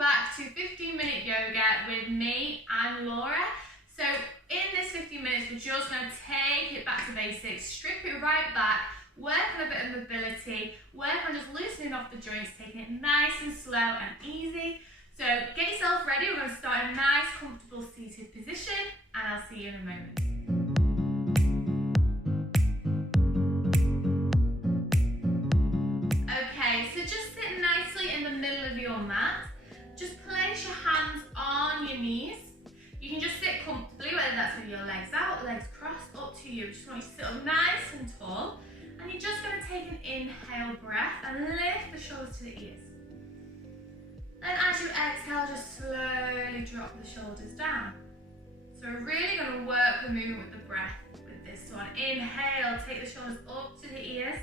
back to 15-minute yoga with me. I'm Laura. So in this 15 minutes, we're just going to take it back to basics, strip it right back, work on a bit of mobility, work on just loosening off the joints, taking it nice and slow and easy. So get yourself ready. We're going to start in a nice, comfortable seated position, and I'll see you in a moment. Okay, so just sit nicely in the middle of your mat. Just place your hands on your knees. You can just sit comfortably, whether that's with your legs out, legs crossed, up to you. Just want you to sit up nice and tall. And you're just going to take an inhale breath and lift the shoulders to the ears. Then as you exhale, just slowly drop the shoulders down. So we're really going to work the movement with the breath with this one. Inhale, take the shoulders up to the ears.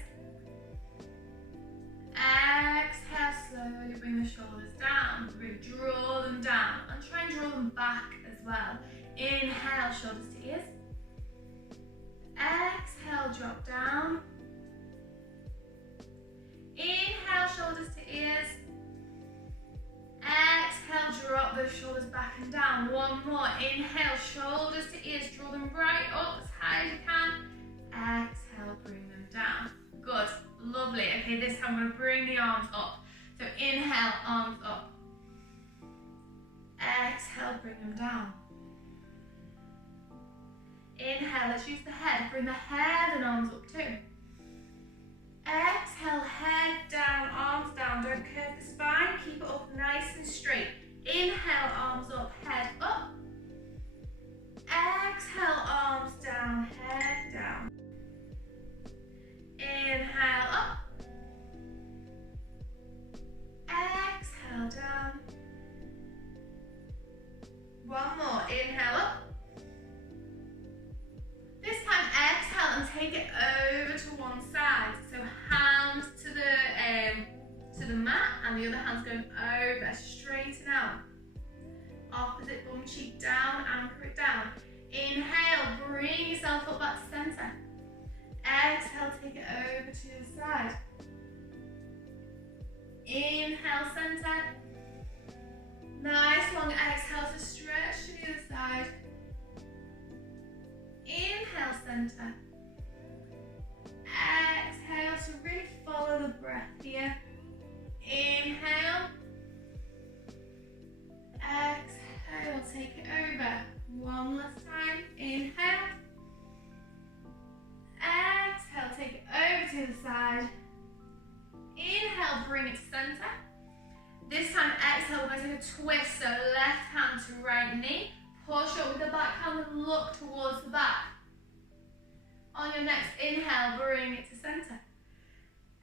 Exhale, slowly bring the shoulders down. Really draw them down and try and draw them back as well. Inhale, shoulders to ears. Exhale, drop down. Inhale, shoulders to ears. Exhale, drop those shoulders back and down. One more. Inhale, shoulders to ears. Draw them right up as high as you can. Exhale, bring them down. Good. Lovely. Okay, this time I'm going to bring the arms up. So inhale, arms up. Exhale, bring them down. Inhale, let's use the head. Bring the head and arms up too. Exhale, head down, arms down. Don't curve the spine. Keep it up nice and straight. Inhale, arms up, head up. Exhale, arms down, head down. Inhale, up. Exhale, down. One more. Inhale, up. This time, exhale and take it over to one side. So hands to the mat, and the other hand's going over. Straighten out. Opposite bum cheek down, anchor it down. Inhale, bring yourself up back to center. Exhale, take it over to the side. Inhale, center. Nice long exhale to stretch to the other side. Inhale, center. Exhale, so really follow the breath here. Inhale. Exhale, take it over. One last time. Inhale. Exhale, take it over to the side. Inhale, bring it to center. This time, exhale, we're going to take a twist. So left hand to right knee. Push up with the back hand and look towards the back. On your next inhale, bring it to center.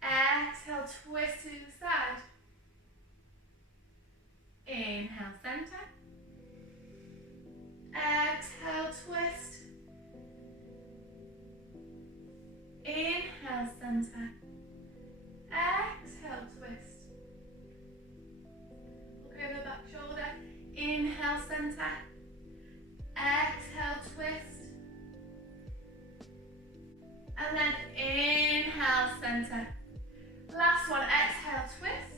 Exhale, twist to the side. Inhale, center. Exhale, twist. Inhale, center. Exhale, twist. Look over the back shoulder. Inhale, center. Exhale, twist. And then inhale, center. Last one, exhale, twist.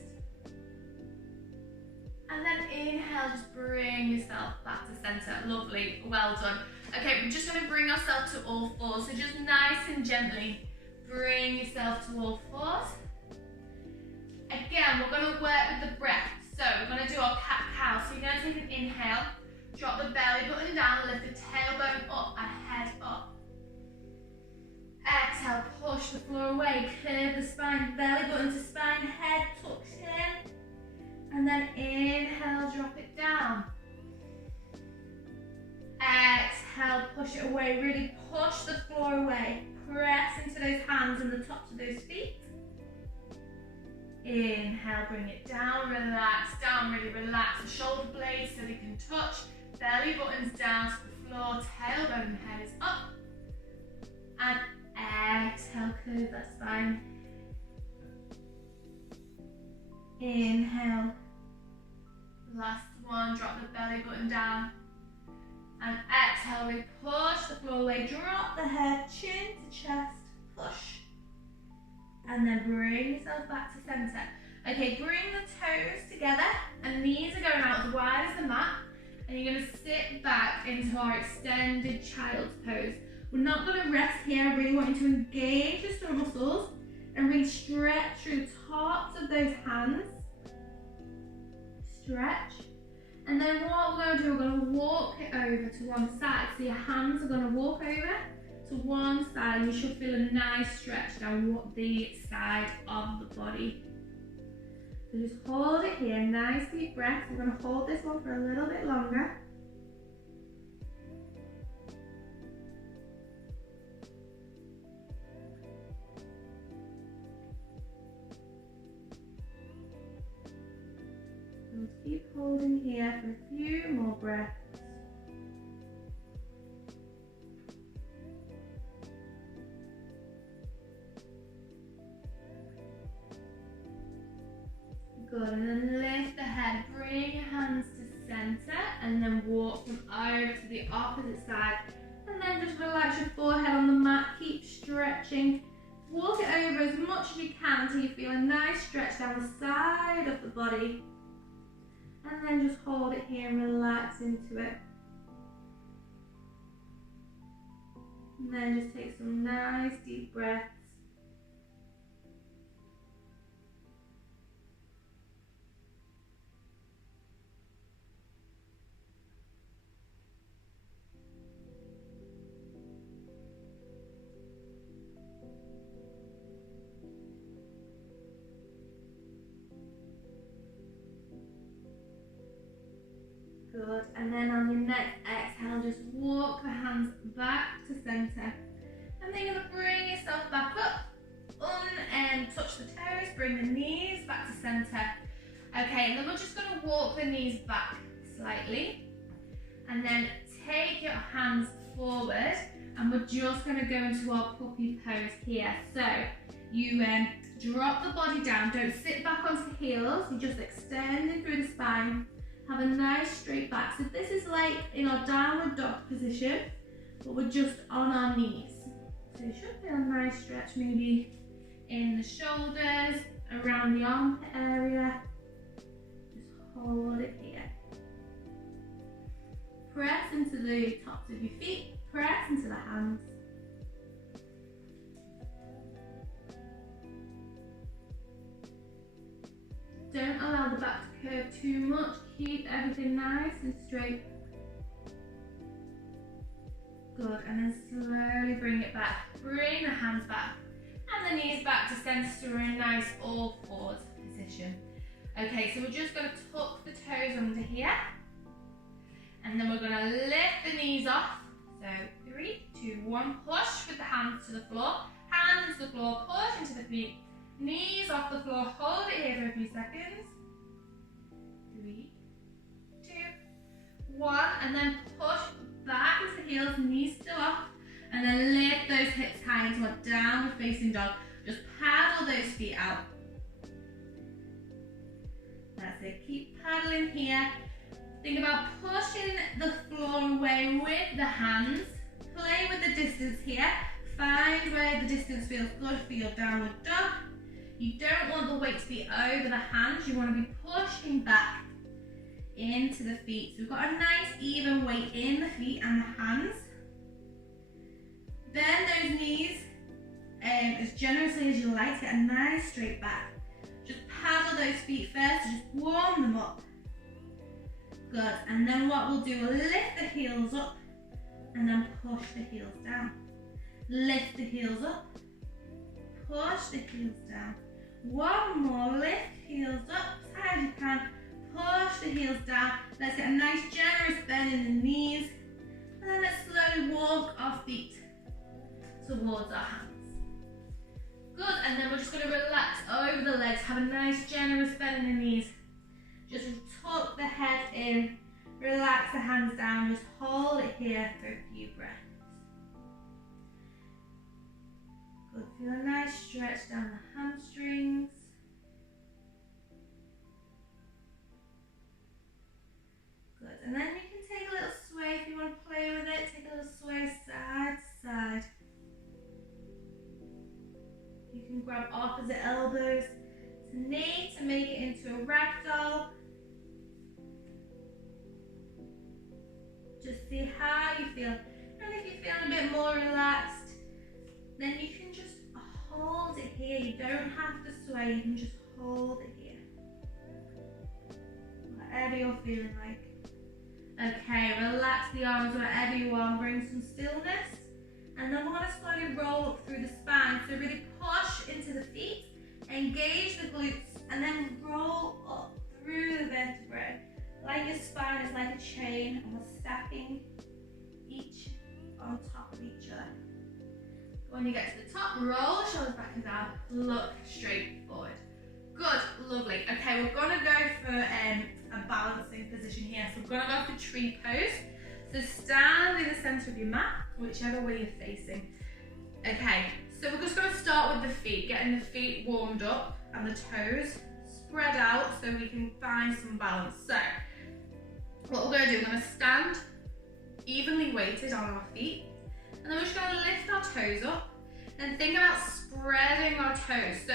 And then inhale, just bring yourself back to center. Lovely, well done. Okay, we're just going to bring ourselves to all fours. So just nice and gently bring yourself to all fours. Again, we're going to work with the breath. So we're going to do our cat-cow. So you're going to take an inhale, drop the belly button down, lift the tailbone up and head up. Exhale, push the floor away, curve the spine, belly button to spine, head tucks in. And then inhale, drop it down. Exhale, push it away, really push the floor away. Press into those hands and the tops of those feet. Inhale, bring it down, relax, down, really relax the shoulder blades so they can touch. Belly buttons down to the floor, tailbone and head is up. And exhale, curve that spine. Inhale. Last one, drop the belly button down. And exhale, we push the floor away, drop the head, chin to chest, push. And then bring yourself back to center. Okay, bring the toes together and knees are going out as wide as the mat. And you're going to sit back into our extended child's pose. We're not going to rest here. I really want you to engage the stomach muscles and really stretch through the tops of those hands. Stretch. And then what we're going to do, we're going to walk it over to one side. So your hands are going to walk over to one side and you should feel a nice stretch down the side of the body. So just hold it here, nice deep breath. We're going to hold this one for a little bit longer. And keep holding here for a few more breaths. Good, and then lift the head, bring your hands to center, and then walk them over to the opposite side. And then just relax your forehead on the mat, keep stretching. Walk it over as much as you can until you feel a nice stretch down the side of the body. And then just hold it here and relax into it. And then just take some nice deep breaths. Good, and then on your next exhale, just walk the hands back to center. And then you're going to bring yourself back up, touch the toes, bring the knees back to center. Okay, and then we're just going to walk the knees back slightly. And then take your hands forward, and we're just going to go into our puppy pose here. So you drop the body down, don't sit back onto the heels, you're just extending through the spine. Have a nice straight back. So this is like in our downward dog position, but we're just on our knees. So you should feel a nice stretch maybe in the shoulders, around the armpit area. Just hold it here. Press into the tops of your feet, press into the hands. Don't allow the back to curve too much. Keep everything nice and straight. Good, and then slowly bring it back. Bring the hands back and the knees back to center, so we're in a nice all fours position. Okay, so we're just going to tuck the toes under here. And then we're going to lift the knees off. So 3, 2, 1, push with the hands to the floor. Hands to the floor, push into the feet. Knees off the floor, hold it here for a few seconds. 3, 2, 1, and then push back into the heels, knees still off, and then lift those hips high into a downward facing dog. Just paddle those feet out. That's it, keep paddling here. Think about pushing the floor away with the hands. Play with the distance here. Find where the distance feels good for your downward dog. You don't want the weight to be over the hands. You want to be pushing back into the feet. So we've got a nice even weight in the feet and the hands. Bend those knees as generously as you like to get a nice straight back. Just paddle those feet first, just warm them up. Good, and then what we'll do, we'll lift the heels up and then push the heels down. Lift the heels up, push the heels down. One more, lift heels up as high as you can, push the heels down. Let's get a nice generous bend in the knees, and then let's slowly walk our feet towards our hands. Good, and then we're just going to relax over the legs, have a nice generous bend in the knees. Just tuck the head in, relax the hands down, just hold it here for a few breaths. Good, feel a nice stretch down the hamstrings. Good, and then you can take a little sway if you want to play with it, take a little sway side to side. You can grab opposite elbows to knee to make it into a ragdoll. Just see how you feel. And if you feel a bit more relaxed, then you can just hold it here. You don't have to sway, you can just hold it here. Whatever you're feeling like. Okay, relax the arms wherever you are, bring some stillness. And then we're going to slowly roll up through the spine. So really push into the feet, engage the glutes, and then roll up through the vertebrae. Like your spine is like a chain, and we're stacking each on top of each other. When you get to the top, roll the shoulders back and down, look straight forward. Good, lovely. Okay, we're going to go for a balancing position here. So we're going to go for tree pose. So stand in the center of your mat, whichever way you're facing. Okay, so we're just going to start with the feet, getting the feet warmed up and the toes spread out so we can find some balance. So what we're going to do, we're going to stand evenly weighted on our feet, and then we're just going to lift our toes up and think about spreading our toes. So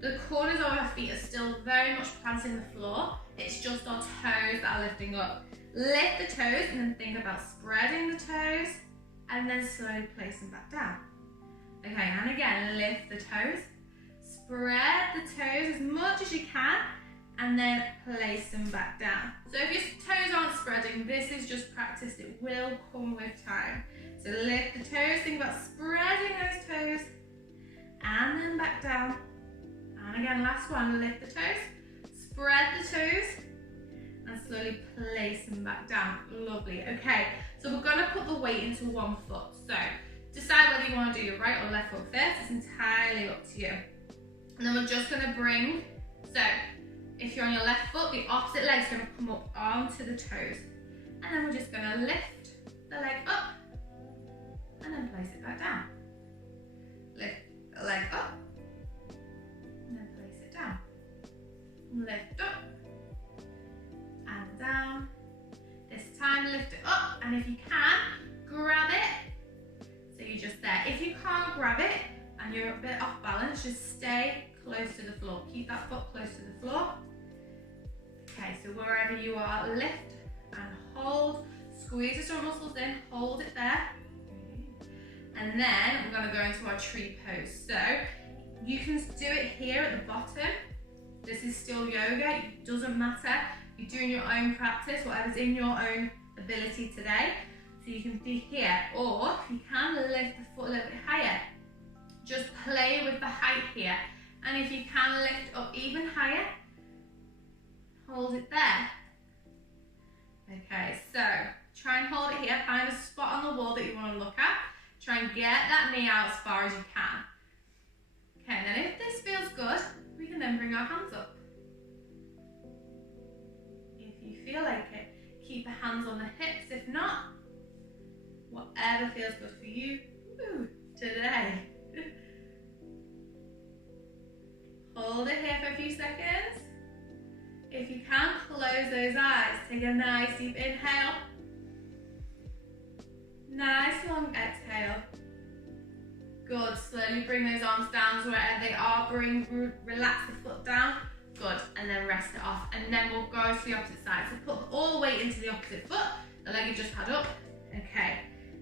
the corners of our feet are still very much planting the floor. It's just our toes that are lifting up. Lift the toes and then think about spreading the toes and then slowly place them back down. Okay, and again, lift the toes, spread the toes as much as you can, and then place them back down. So if your toes aren't spreading, this is just practice. It will come with time. So lift the toes, think about spreading those toes, and then back down. And again, last one, lift the toes, spread the toes, and slowly place them back down. Lovely. Okay, so we're going to put the weight into one foot. So decide whether you want to do your right or left foot first. It's entirely up to you. And then we're just going to bring, so if you're on your left foot, the opposite leg's going to come up onto the toes. And then we're just going to lift the leg up and then place it back down. Lift the leg up and then place it down. Lift up and down. This time lift it up, and if you can, grab it. So you're just there. If you can't grab it and you're a bit off balance, just stay close to the floor. Keep that foot close to the floor. Okay, so wherever you are, lift and hold. Squeeze the stomach muscles in, hold it there. And then we're going to go into our tree pose. So you can do it here at the bottom. This is still yoga, it doesn't matter. You're doing your own practice, whatever's in your own ability today. So you can do here, or if you can, lift the foot a little bit higher. Just play with the height here. And if you can, lift up even higher, hold it there. Okay, so try and hold it here, find a spot on the wall that you want to look at. Try and get that knee out as far as you can. Okay, and then if this feels good, we can then bring our hands up. If you feel like it, keep the hands on the hips. If not, whatever feels good for you today. Hold it here for a few seconds. If you can, close those eyes. Take a nice deep inhale. Nice long exhale. Good. Slowly bring those arms down to wherever they are. Relax the foot down. Good. And then rest it off. And then we'll go to the opposite side. So put all the weight into the opposite foot. The leg you just had up. Okay.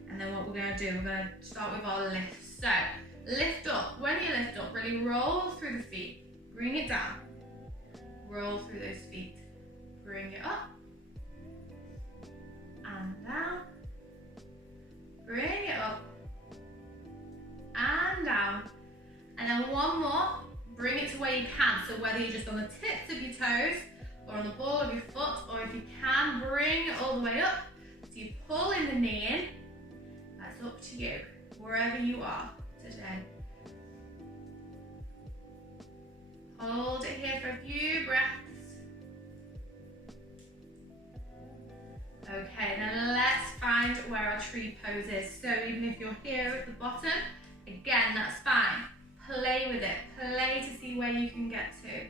And then what we're going to do, we're going to start with our lifts. So lift up. When you lift up, really roll through the feet. Bring it down. Roll through those feet. Bring it up. And down. Bring it up. And down. And then one more. Bring it to where you can. So whether you're just on the tips of your toes or on the ball of your foot, or if you can, bring it all the way up. So you pull in the knee in. That's up to you. Wherever you are today. Hold it here for a few breaths. Okay, then let's find where our tree pose is. So even if you're here at the bottom, again, that's fine. Play with it. Play to see where you can get to.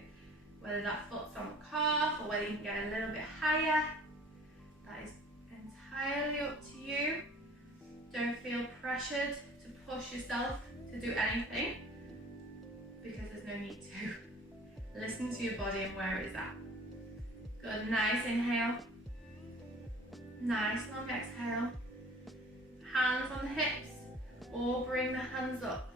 Whether that foot's on the calf or whether you can get a little bit higher. That is entirely up to you. Don't feel pressured to push yourself to do anything, because there's no need to. Listen to your body and where it is at. Good, nice inhale. Nice long exhale. Hands on the hips, or bring the hands up.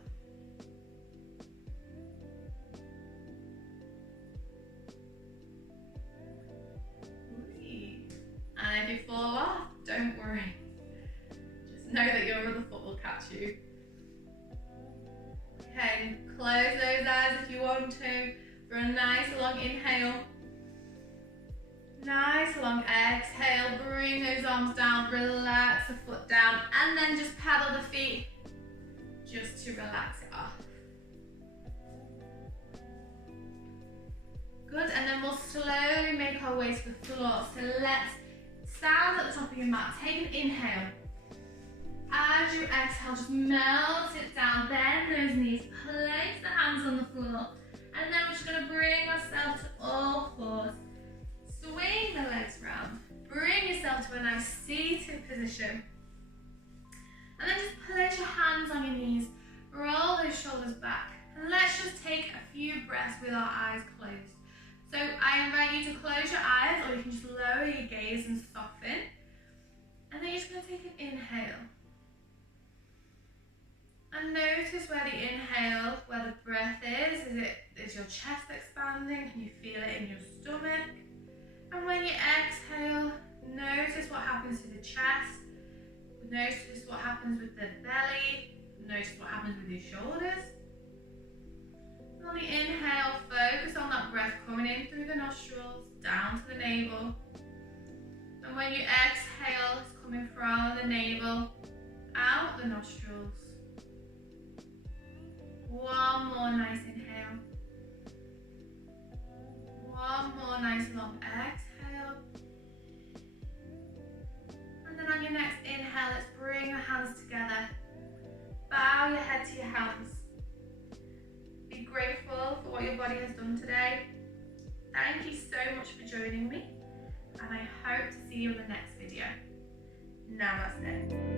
And if you fall off, don't worry. Just know that your other foot will catch you. Okay, close those eyes if you want to for a nice long inhale. Nice long exhale, bring those arms down, relax the foot down, and then just paddle the feet just to relax it off. Good, and then we'll slowly make our way to the floor. So let's stand at the top of your mat, take an inhale. As you exhale, just melt it down, bend those knees, place the hands on the floor, and then we're just going to bring ourselves to all fours. Swing the legs round, bring yourself to a nice seated position, and then just place your hands on your knees, roll those shoulders back, and let's just take a few breaths with our eyes closed. So I invite you to close your eyes, or you can just lower your gaze and soften, and then you're just going to take an inhale. And notice where the inhale, where the breath is is your chest expanding? Can you feel it in your stomach? And when you exhale, notice what happens to the chest, notice what happens with the belly, notice what happens with your shoulders. And on the inhale, focus on that breath coming in through the nostrils, down to the navel. And when you exhale, it's coming from the navel, out the nostrils. One more nice inhale. One more nice long exhale. And then on your next inhale, let's bring your hands together. Bow your head to your hands. Be grateful for what your body has done today. Thank you so much for joining me, and I hope to see you in the next video. Namaste.